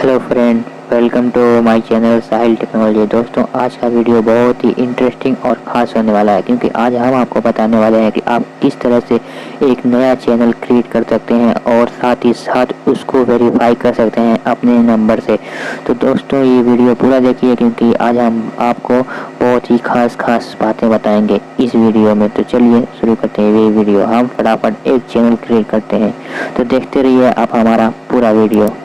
Hello friend, welcome to my channel Sahil technology. दोस्तों, आज का वीडियो बहुत ही इंटरेस्टिंग और ख़ास होने वाला है, क्योंकि आज हम आपको बताने वाले हैं कि आप किस तरह से एक नया चैनल क्रिएट कर सकते हैं और साथ ही साथ उसको वेरीफाई कर सकते हैं अपने नंबर से। तो दोस्तों, ये वीडियो पूरा देखिए, क्योंकि आज हम आपको बहुत ही खास बातें बताएंगे इस वीडियो में। तो चलिए शुरू करते हैं ये वीडियो। हम फटाफट एक चैनल क्रिएट करते हैं, तो देखते रहिए आप हमारा पूरा वीडियो।